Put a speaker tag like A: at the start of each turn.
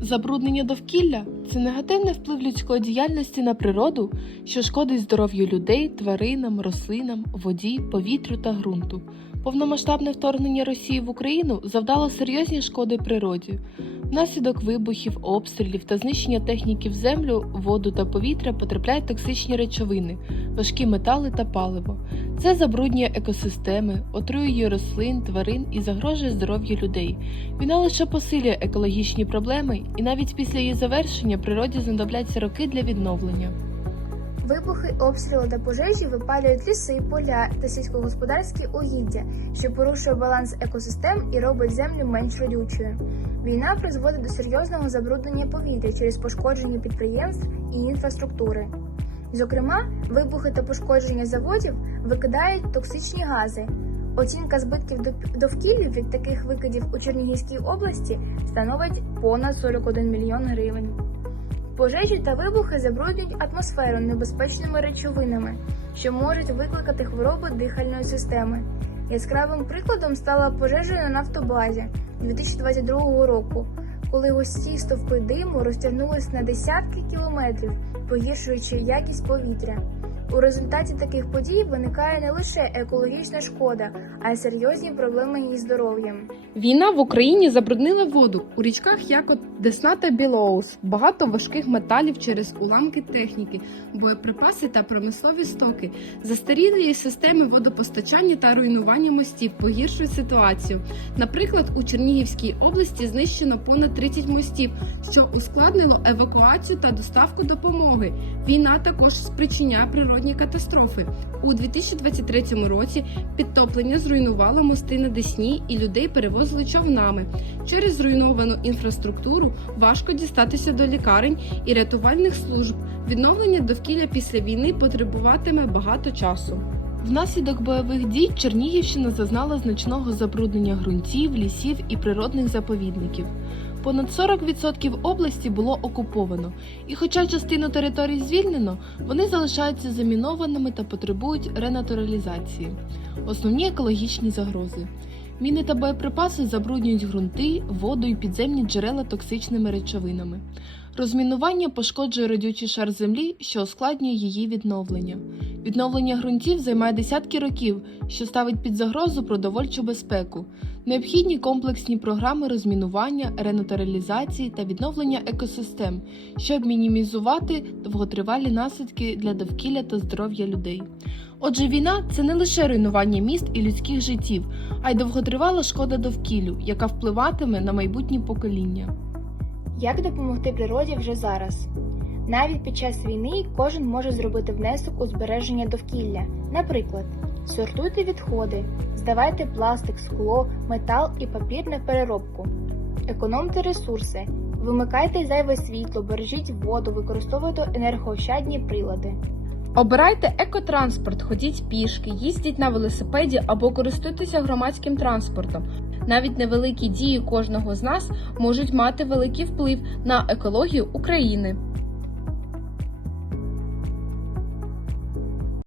A: Забруднення довкілля це негативний вплив людської діяльності на природу, що шкодить здоров'ю людей, тваринам, рослинам, воді, повітрю та ґрунту. Повномасштабне вторгнення Росії в Україну завдало серйозні шкоди природі. Внаслідок вибухів, обстрілів та знищення техніки в землю, воду та повітря потрапляють токсичні речовини, важкі метали та паливо. Це забруднює екосистеми, отруює рослин, тварин і загрожує здоров'ю людей. Війна лише посилює екологічні проблеми, і навіть після її завершення природі знадобляться роки для відновлення.
B: Вибухи, обстріли та пожежі випалюють ліси, поля та сільськогосподарські угіддя, що порушує баланс екосистем і робить землю менш родючою. Війна призводить до серйозного забруднення повітря через пошкодження підприємств і інфраструктури. Зокрема, вибухи та пошкодження заводів викидають токсичні гази. Оцінка збитків дов- довкіллю від таких викидів у Чернігівській області становить понад 41 мільйон гривень. Пожежі та вибухи забруднюють атмосферу небезпечними речовинами, що можуть викликати хвороби дихальної системи. Яскравим прикладом стала пожежа на нафтобазі 2022 року, коли густі стовпи диму розтягнулись на десятки кілометрів, погіршуючи якість повітря. У результаті таких подій виникає не лише екологічна шкода, а й серйозні проблеми із здоров'ям.
A: Війна в Україні забруднила воду у річках, як от Десна та Білоус, багато важких металів через уламки техніки, боєприпаси та промислові стоки, застарілі системи водопостачання та руйнування мостів погіршують ситуацію. Наприклад, у Чернігівській області знищено понад 30 мостів, що ускладнило евакуацію та доставку допомоги. Війна також спричиняє природні катастрофи. У 2023 році підтоплення зруйнувало мости на Десні і людей перевозили човнами. Через зруйновану інфраструктуру важко дістатися до лікарень і рятувальних служб. Відновлення довкілля після війни потребуватиме багато часу. Внаслідок бойових дій Чернігівщина зазнала значного забруднення ґрунтів, лісів і природних заповідників. Понад 40% області було окуповано, і хоча частину територій звільнено, вони залишаються замінованими та потребують ренатуралізації. Основні екологічні загрози. Міни та боєприпаси забруднюють ґрунти, воду і підземні джерела токсичними речовинами. Розмінування пошкоджує родючий шар землі, що ускладнює її відновлення. Відновлення ґрунтів займає десятки років, що ставить під загрозу продовольчу безпеку. Необхідні комплексні програми розмінування, ренатуралізації та відновлення екосистем, щоб мінімізувати довготривалі наслідки для довкілля та здоров'я людей. Отже, війна це не лише руйнування міст і людських життів, а й довготривала шкода довкіллю, яка впливатиме на майбутні покоління.
B: Як допомогти природі вже зараз? Навіть під час війни кожен може зробити внесок у збереження довкілля. Наприклад, сортуйте відходи, здавайте пластик, скло, метал і папір на переробку, економте ресурси, вимикайте зайве світло, бережіть воду, використовуйте енергоощадні прилади.
A: Обирайте екотранспорт, ходіть пішки, їздіть на велосипеді або користуйтеся громадським транспортом. Навіть невеликі дії кожного з нас можуть мати великий вплив на екологію України.